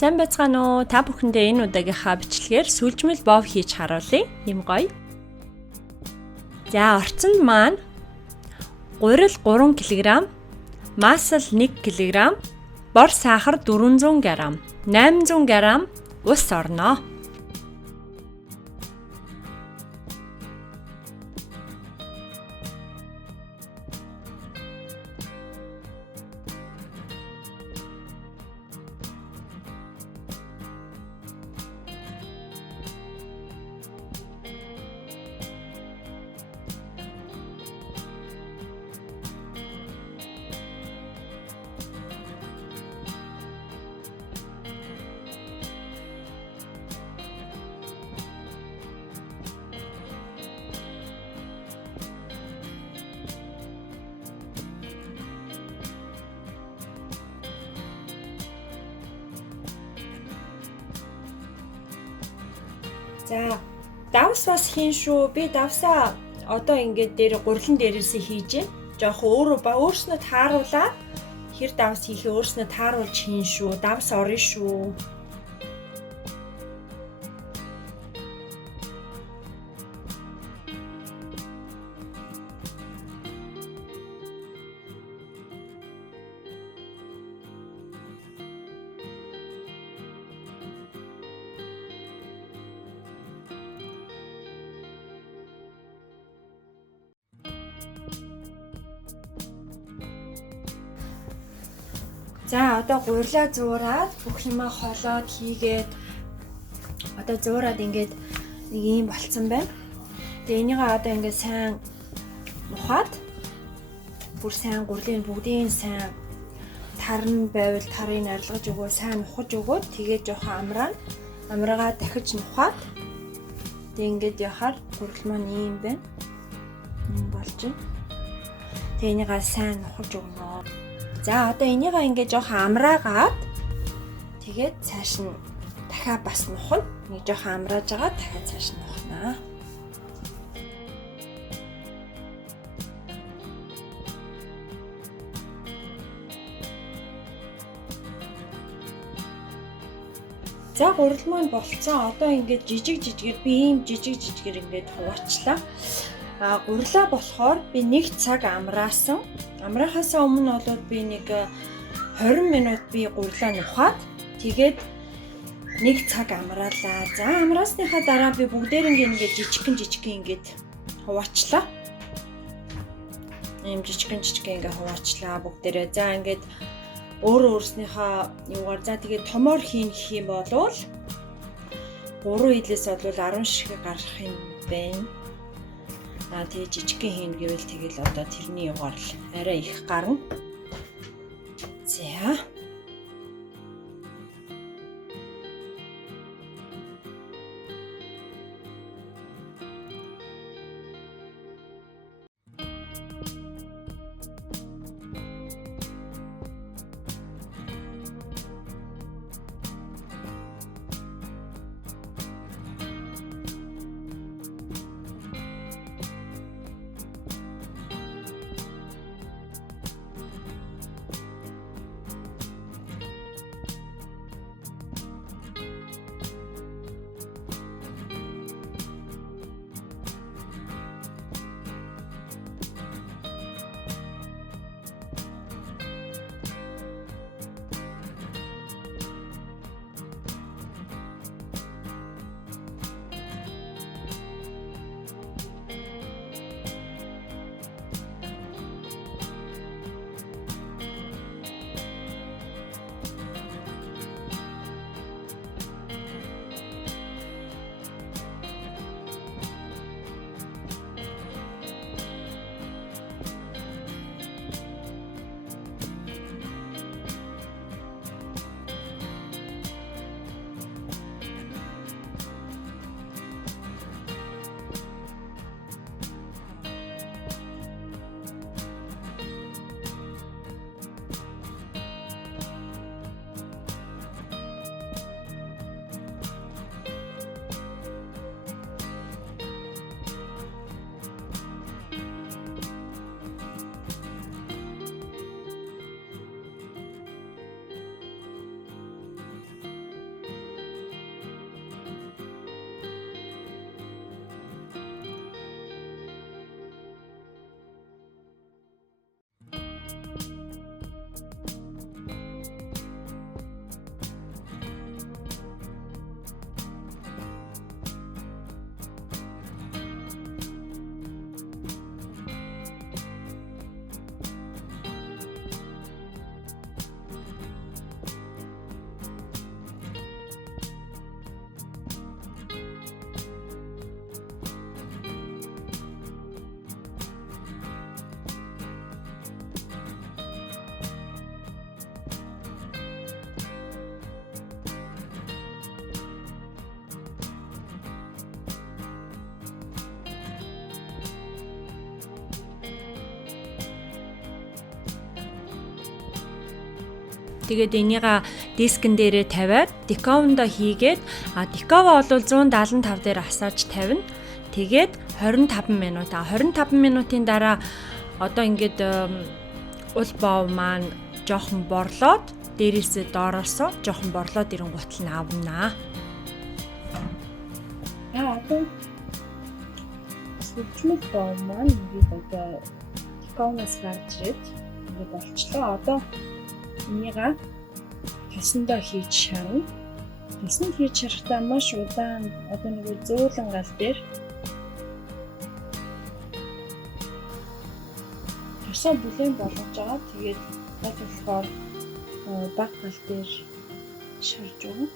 Сайн байцгаана уу? Та бүхэндээ энэ удаагийнхаа бичлэгээр сүлжмэл бов хийж харуулъя. Ийм гоё. За, орцонд маань гурил 3 кг, масал 1 кг, бор сахар 400 г, 800 г ус орно. За, давс бас хийн шүү. Би давсаа одоо ингээд дээр гурилан дээрээсээ хийж байна. Жохон өөрснөө тааруулаад хэр давс хийхээ өөрснөө тааруулж хийн шүү. Давс орно шүү. За, одоо гурилаа зуураад бүх юмаа холоод хийгээд одоо зуураад ингээд нэг юм болцсон байна. Тэгээ энийг одоо ингээд сайн ухаад бүр сайн гурилын бүгдийн сайн тарн байвал тарыг арилгаж өгөө, сайн ухаж өгөөд тэгээд жоохон амраагаа дахиж нухаад тэгээ ингээд яхаар гурил маань ийм байна. Ийм болж байна. Тэгээ энийг сайн ухаж өгнө. За, одоо энийгээ ингээд жоохон амраагаад тэгээд цааш нь дахиад бас нухна. Нэг жоохон амрааж байгаа дахиад цааш нь нухнаа. За, гурил маань болцсон. Одоо ингээд жижигэр би ийм жижигэр ингээд хуваачлаа. Гурилаа болохоор би 1 цаг амраасан. Амраахаасаа өмнө бол би нэг 20 минут би гурилаа нухаад тэгээд 1 цаг амраалаа. За, амраасныхаа дараа би бүгдээрээ ингээд жижигхэн ингээд хуваачлаа. Ийм жижигхэн ингээд хуваачлаа бүгдээрээ. За, ингээд өөрснийхөө юугаар за тэгээд томоор хийн гэх юм бол 3 идлээс бол 10 шиг гарах юм байна. Тэгээ жижигхэн хийн гэвэл тэгэл одоо тэрний югаар л арай их гарна. За. Тэгээд энийга дискэн дээрээ тавиад дековондоо хийгээд деково бол 175 дээр асааж тавина. Тэгээд 25 минут. 25 минутын дараа одоо ингээд ул бов маань жоохон борлоод дээрээсээ доороосоо жоохон борлоод ирэнгуут нь авнаа. Одоо сүлжмэл бов маань ингээд одоо дековоноос гарч ирээд ингээд болчлоо. Одоо энийга тасандаа хийж шарна. Тасанд хийж шарахтаа маш удаан одоо нэг зөөлөн гал дээр тасаа бүлээн болгож байгаа. Тэгээд болохоор баг гал дээр шарж өгнө.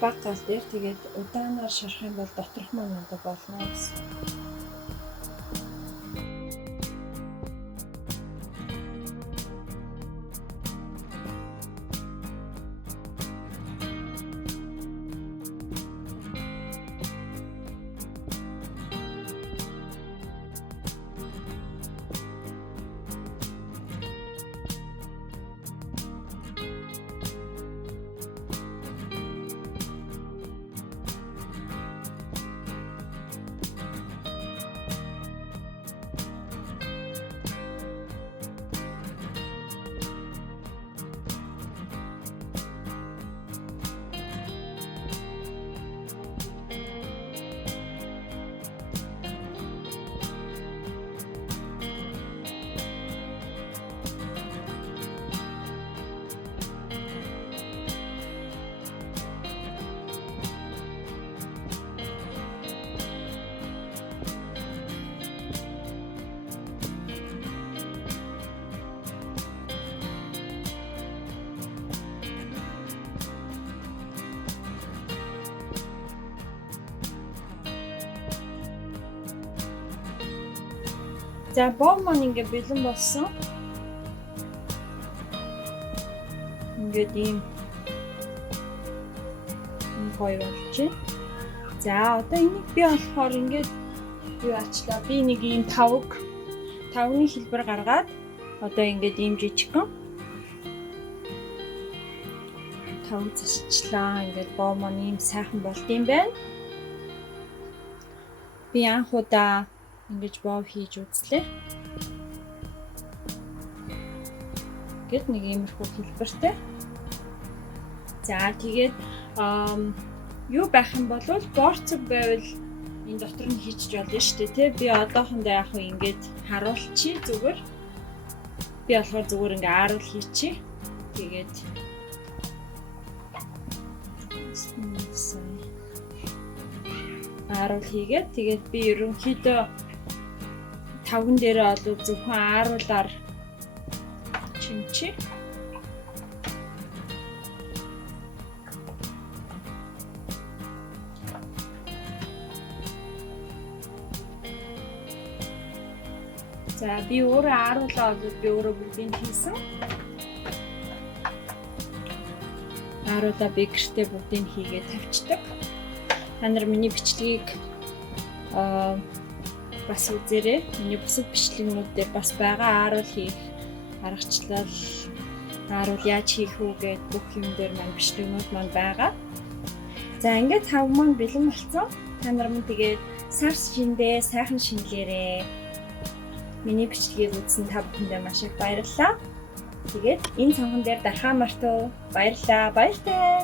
Баг гал дээр тэгээд удаанаар шарах юм бол доторх маань одоо болно гэсэн. За бов маань ингээ бэлэн болсон. Ингээд ийм гоё болчих. За одоо энийг би болохоор ингээд юу ачлаа. Би нэг ийм тавны хэлбэр гаргаад одоо ингээд ийм жижигхэн тав засчлаа. Ингээд бов маань ийм сайхан болд юм байна. Би анх удаа ингэж бов хийж үзлээ. Гэт нэг иймэрхүү хэлбэртэй. За тэгээд юу байх юм бол борцог байвал энэ дотор нь хийчих болно шүү дээ, тий. Би одоохондоо яг ингэж харуулчих зүгээр. Би болохоор зүгээр ингээ ааруул хийчих. Тэгээд ааруул хийгээд тэгээд би ерөнхийдөө тавган дээрээ олоо зөвхөн ааруулаар чимчи. За би өөрөө ааруулаа олоод би өөрөө бүгдийг хийсэн. Ааруулаа би гэртээ бүгдийг хийгээд тавьчихдаг. Та нар миний бичлэгийг бас үзээрэй. Миний бусад бичлэгнүүд дээр бас байгаа ааруул хийх аргачлал, ааруул яаж хийх үү гэд бүх юм дээр маань бичлэгнүүд маань байгаа. За ингээд тав маань бэлэн болсон. Та нар мөн тэгээд сар шиндээ сайхан шинэлээрэй. Миний бичлэгийг үзсэн та бүхэндээ маш их баярлалаа. Тэгээд энэ цонхон дээр дарахаа мартав. Баярлалаа. Баяртай.